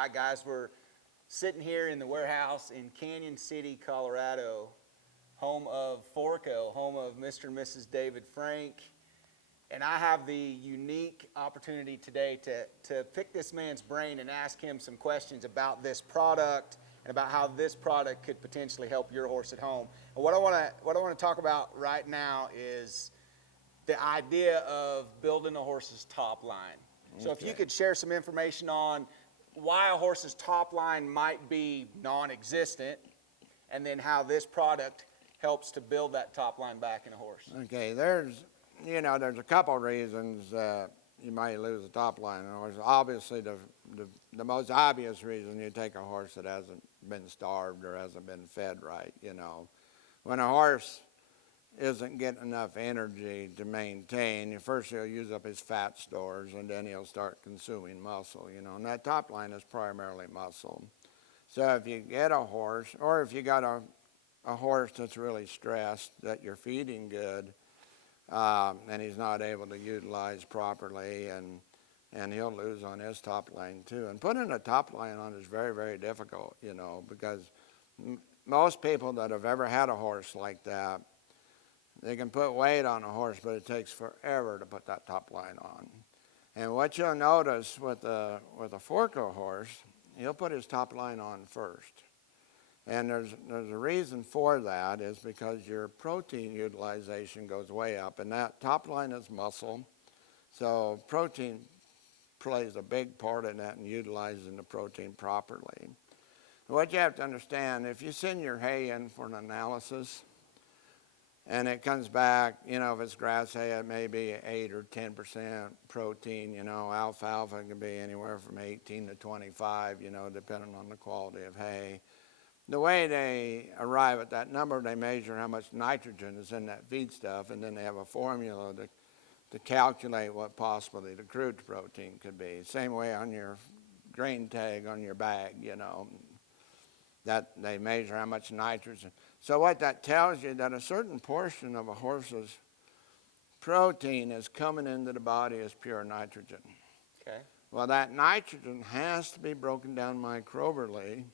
right, guys, we're sitting here in the warehouse in Canyon City, Colorado, home of Forco, home of Mr. and Mrs. David Frank. And I have the unique opportunity today to pick this man's brain and ask him some questions about this product and about how this product could potentially help your horse at home. And what I want to talk about right now is the idea of building a horse's top line. So if you could share some information on why a horse's top line might be non-existent, and then how this product helps to build that top line back in a horse. Okay, there's a couple of reasons you might lose the top line in a horse. Obviously, the most obvious reason, you take a horse that hasn't been starved or hasn't been fed right. When a horse isn't getting enough energy to maintain, first he'll use up his fat stores, and then he'll start consuming muscle, and that top line is primarily muscle. So if you get a horse, or if you got a horse that's really stressed, that you're feeding good, and he's not able to utilize properly, and he'll lose on his top line too. And putting a top line on is very, very difficult, because most people that have ever had a horse like that, they can put weight on a horse, but it takes forever to put that top line on. And what you'll notice with a Forco horse, he'll put his top line on first. And there's a reason for that, is because your protein utilization goes way up, and that top line is muscle. So protein plays a big part in that and utilizing the protein properly. What you have to understand, if you send your hay in for an analysis, and it comes back, if it's grass hay, it may be 8 or 10% protein. Alfalfa can be anywhere from 18 to 25, depending on the quality of hay. The way they arrive at that number, they measure how much nitrogen is in that feed stuff, and then they have a formula to calculate what possibly the crude protein could be. Same way on your grain tag on your bag, that they measure how much nitrogen. So what that tells you, that a certain portion of a horse's protein is coming into the body as pure nitrogen. Okay. Well, that nitrogen has to be broken down microbially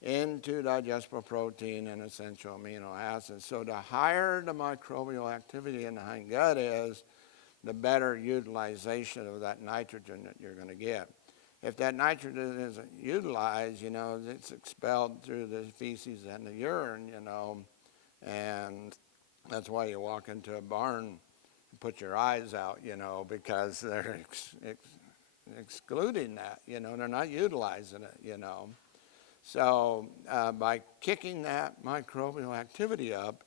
into digestible protein and essential amino acids. So the higher the microbial activity in the hind gut is, the better utilization of that nitrogen that you're going to get. If that nitrogen isn't utilized, it's expelled through the feces and the urine, and that's why you walk into a barn and put your eyes out, because they're excluding that, they're not utilizing it, So by kicking that microbial activity up,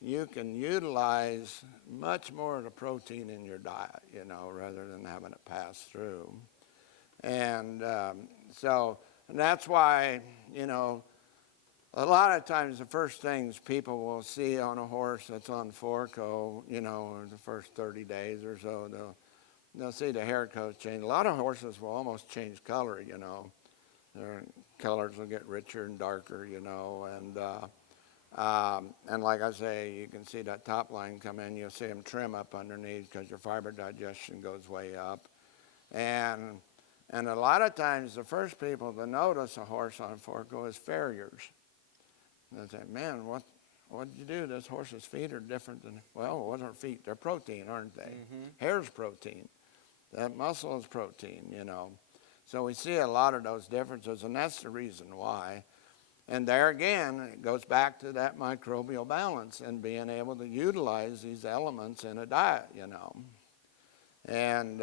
you can utilize much more of the protein in your diet, rather than having it pass through. And so that's why, a lot of times the first things people will see on a horse that's on Forco, the first 30 days or so, they'll see the hair coat change. A lot of horses will almost change color, Their colors will get richer and darker, and like I say, you can see that top line come in. You'll see them trim up underneath because your fiber digestion goes way up. And a lot of times, the first people to notice a horse on Forco is farriers. They say, man, what did you do? This horse's feet are different than, well, what are feet? They're protein, aren't they? Mm-hmm. Hair's protein. That muscle is protein, So we see a lot of those differences, and that's the reason why. And there again, it goes back to that microbial balance and being able to utilize these elements in a diet, And,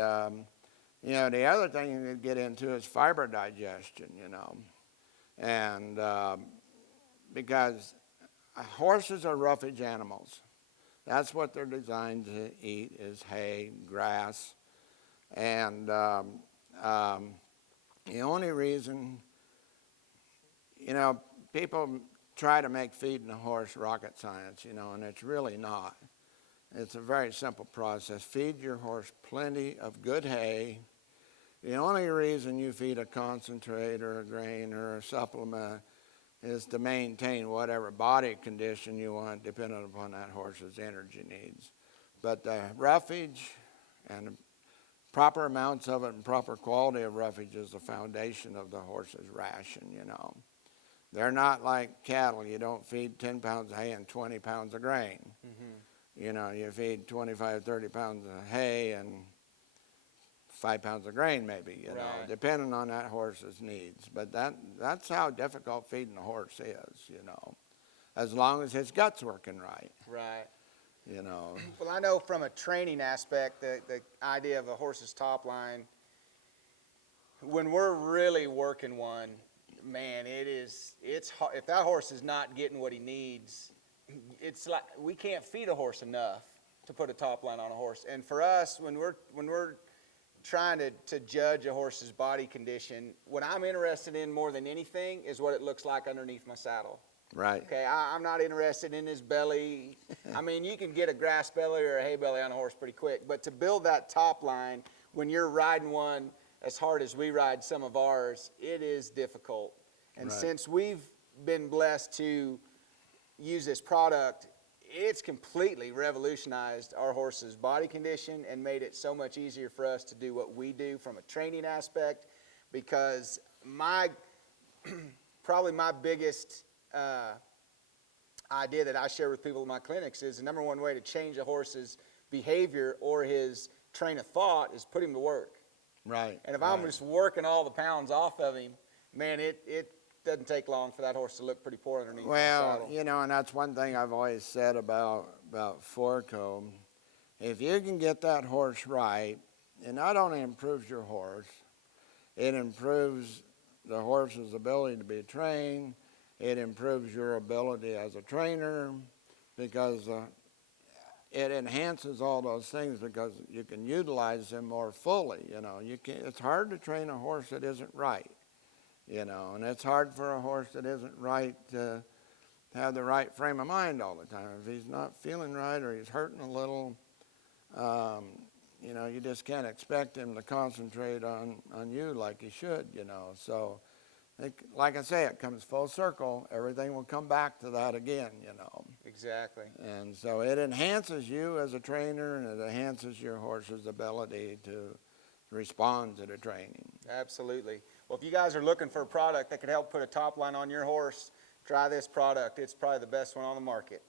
the other thing you could get into is fiber digestion, And because horses are roughage animals. That's what they're designed to eat, is hay, grass. And the only reason, people try to make feeding a horse rocket science, and it's really not. It's a very simple process. Feed your horse plenty of good hay. The only reason you feed a concentrate or a grain or a supplement is to maintain whatever body condition you want, depending upon that horse's energy needs. But the roughage and proper amounts of it and proper quality of roughage is the foundation of the horse's ration, you know. They're not like cattle. You don't feed 10 pounds of hay and 20 pounds of grain. You know, you feed 25, 30 pounds of hay and 5 pounds of grain maybe, you know, Right. depending on that horse's needs. But that's how difficult feeding a horse is, you know, as long as his gut's working right, Right. you know. Well, I know from a training aspect, the idea of a horse's top line, when we're really working one, man, it's hard. If that horse is not getting what he needs, it's like we can't feed a horse enough to put a top line on a horse. And for us, when we're trying to judge a horse's body condition, what I'm interested in more than anything is what it looks like underneath my saddle. Right. Okay, I'm not interested in his belly. I mean, you can get a grass belly or a hay belly on a horse pretty quick, but to build that top line when you're riding one as hard as we ride some of ours, it is difficult. And Right. since we've been blessed to use this product, it's completely revolutionized our horse's body condition and made it so much easier for us to do what we do from a training aspect, because probably my biggest idea that I share with people in my clinics is the number one way to change a horse's behavior or his train of thought is put him to work. Right. And if right. I'm just working all the pounds off of him, man, it doesn't take long for that horse to look pretty poor underneath the Well, saddle. you know, and that's one thing I've always said about Forco. If you can get that horse right, it not only improves your horse, it improves the horse's ability to be trained. It improves your ability as a trainer, because it enhances all those things because you can utilize them more fully. You know, it's hard to train a horse that isn't right. You know, and it's hard for a horse that isn't right to have the right frame of mind all the time. If he's not feeling right or he's hurting a little, you know, you just can't expect him to concentrate on you like he should, you know. So, like I say, it comes full circle. Everything will come back to that again, you know. Exactly. And so it enhances you as a trainer, and it enhances your horse's ability to respond to the training. Absolutely. Well, if you guys are looking for a product that could help put a top line on your horse, try this product. It's probably the best one on the market.